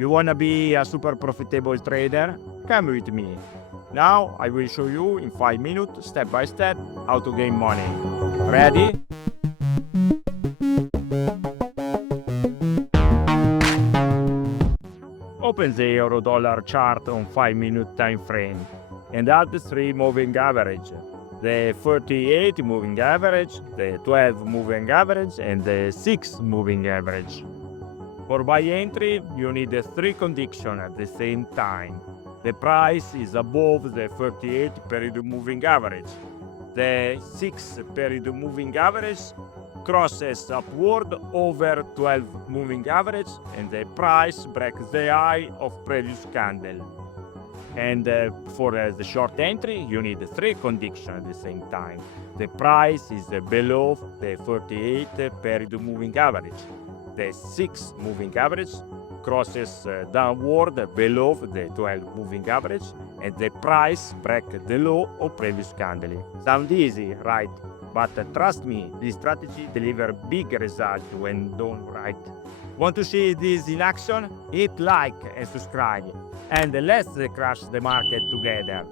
You wanna be a super profitable trader? Come with me. Now I will show you in 5 minutes, step by step, how to gain money. Ready? Open the euro-dollar chart on 5-minute time frame and add the 3 moving average. The 38 moving average, the 12 moving average, and the 6 moving average. For buy entry, you need the 3 conditions at the same time. The price is above the 38 period moving average. The 6 period moving average crosses upward over 12 moving average, and the price breaks the high of previous candle. And for the short entry, you need 3 conditions at the same time. The price is below the 48 period moving average. The 6 moving average crosses downward below the 12 moving average, and the price breaks the low of previous candle. Sound easy, right? But trust me, this strategy delivers big results when done right. Want to see this in action? Hit like and subscribe, and let's crush the market together.